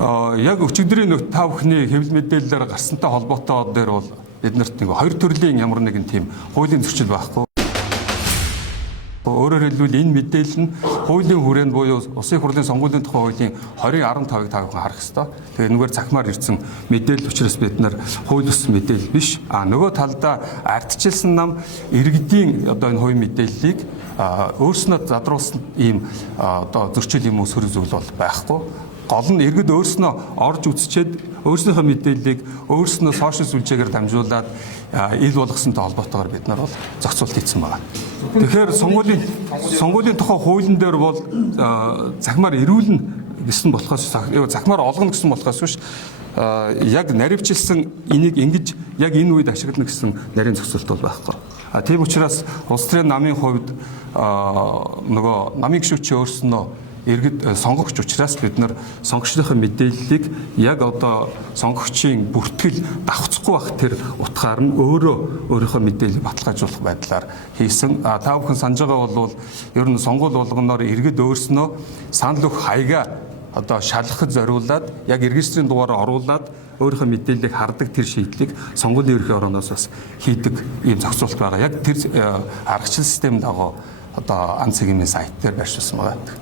Яг өчигдрийн нөхд та бүхний хэвлэл мэдээлэлээр гарсантай холбоотой дээр бол биднэрт нэг хоёр төрлийн ямар нэгэн тийм хуулийн зөрчил байхгүй. Өөрөөр хэлбэл энэ мэдээлэл нь хуулийн хүрээнд буюу Улсын хурлын сонгуулийн тухай хуулийн 2015-ыг та бүхэн харах ёстой. Тэгээ энэгээр цахимаар ирсэн мэдээлэл учраас бид нар хууль бус мэдээлэл биш. Нөгөө талдаа ардчилсан нам иргэдийн одоо энэ хувийн мэдээллийг өөрснөө задруулсан ийм одоо зөрчил юм уу сөрөг зүйл бол байхгүй. Гол нь иргэд өөрснөө орж үзчихэд өөрснийхөө мэдээллийг өөрснөө сошиал сүлжээгээр дамжуулаад ил болгосонтой холбоотойгоор бид нар бол зохицуулт хийсэн байна. Тэгэхээр сонгуулийн тухай хуулийн дээр бол захимаар ирүүлнэ гэсэн болохоос захимаар олгоно гэсэн болохоос биш яг наривчилсан энийг ингэж яг энэ үед ашиглана гэсэн нарийн зохицуулт бол байхгүй. Тийм учраас улс төрийн намын хувьд нөгөө намын гишүүчийн өөрснөө иргэд сонгогч учраас бид нар сонгогчдын мэдээллийг яг одоо сонгогчийн бүртгэл давхцахгүй байх тэр утгаар нь өөрийнхөө мэдээллийг баталгаажуулах байдлаар хийсэн. Та бүхэн санаж байгаа бол ер нь сонгуул болгоноор иргэд өөрснөө санал өгөх хаягаа одоо шалгахад зориулаад яг регистрийн дугаараа оруулаад өөрийнхөө мэдээллийг хардаг тэр шийдлийг сонгуулийн ерөнхий орооноос бас хийдэг ийм зохицуулт байгаа. Яг тэр аргачлал системд дагуу одоо ан цагийн сайт дээр байршуулсан байгаа.